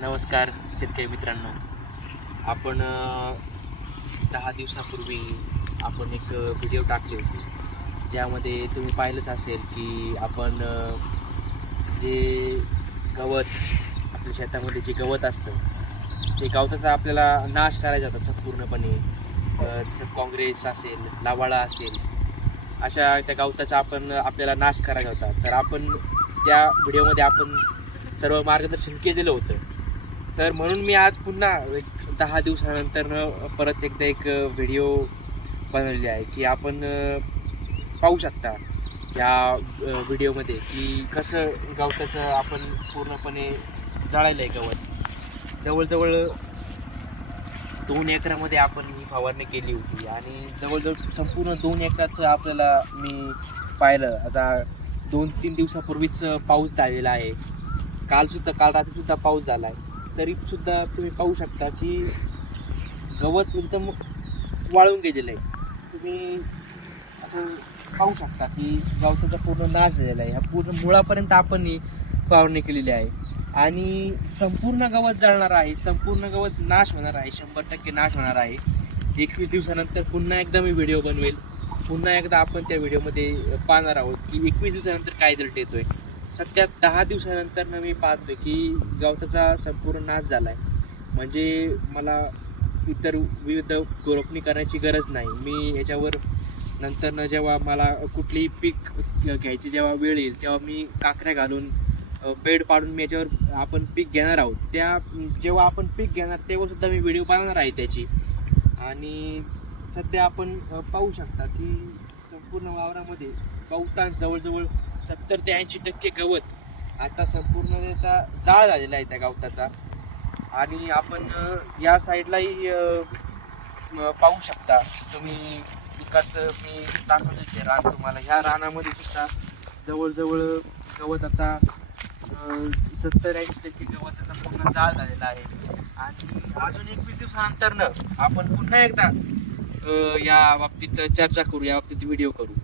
नमस्कार शेतकरी मित्रांनो. आपण दहा दिवसापूर्वी आपण एक व्हिडिओ टाकली होती. ज्यामध्ये तुम्ही पाहिलंच असेल की आपण जे गवत आपल्या शेतामध्ये जे गवत असतं ते गवताचा आपल्याला नाश करायचा होता संपूर्णपणे जसं काँग्रेस असेल लावाळा असेल अशा त्या गवताचा आपण आपल्याला नाश करायचा होता. तर आपण त्या व्हिडिओमध्ये आपण सर्व मार्गदर्शन केलेलं होतं. तर म्हणून मी आज पुन्हा एक दहा दिवसानंतर परत एकदा एक व्हिडिओ बनवलेली आहे की आपण पाहू शकता या व्हिडिओमध्ये की कसं गवताचं आपण पूर्णपणे जळायलं आहे गवत. जवळजवळ दोन एकरामध्ये आपण ही फवारणी केली होती आणि जवळजवळ संपूर्ण दोन एकराचं आपल्याला मी पाहिलं. आता दोन तीन दिवसापूर्वीच पाऊस झालेला आहे. कालसुद्धा काल रात्रीसुद्धा पाऊस झाला आहे तरी सुद्धा तुम्ही पाहू शकता की गवत एकदम वाळून गेलेलं आहे. तुम्ही असं पाहू शकता की गवताचा पूर्ण नाश झालेला आहे. ह्या पूर्ण मुळापर्यंत आपण ही फवारणी केलेली आहे. आणि संपूर्ण गवत जाळणार आहे संपूर्ण गवत नाश होणार आहे शंभर टक्के नाश होणार आहे. एकवीस दिवसानंतर पुन्हा एकदा मी व्हिडिओ बनवेल. पुन्हा एकदा आपण त्या व्हिडिओमध्ये पाहणार आहोत की एकवीस दिवसानंतर काय रिझल्ट येतोय. सध्या दहा दिवसानंतर मी पाहतोय की गवताचा संपूर्ण नाश झाला आहे म्हणजे मला इतर विविध गोरपणी करण्याची गरज नाही. मी याच्यावर नंतरनं जेव्हा मला कुठलीही पीक घ्यायची जेव्हा वेळ येईल तेव्हा मी काकऱ्या घालून बेड पाडून मी याच्यावर आपण पीक घेणार आहोत. त्या जेव्हा आपण पीक घेणार तेव्हासुद्धा मी व्हिडिओ बनवणार आहे त्याची. आणि सध्या आपण पाहू शकता की संपूर्ण वावरामध्ये बहुतांश जवळजवळ सत्तर ते ऐंशी टक्के गवत आता संपूर्ण त्याचा जाळ झालेला आहे त्या गवताचा. आणि आपण या साईडलाही पाहू शकता. तुम्ही इकडचं मी दाखवले ते रान तुम्हाला. ह्या रानामध्ये सुद्धा जवळजवळ गवत आता सत्तर ऐंशी टक्के गवत आता पूर्ण जाळ झालेला आहे. आणि अजून एकवीस दिवसानंतरनं आपण पुन्हा एकदा या बाबतीत चर्चा करू या बाबतीत व्हिडिओ करू.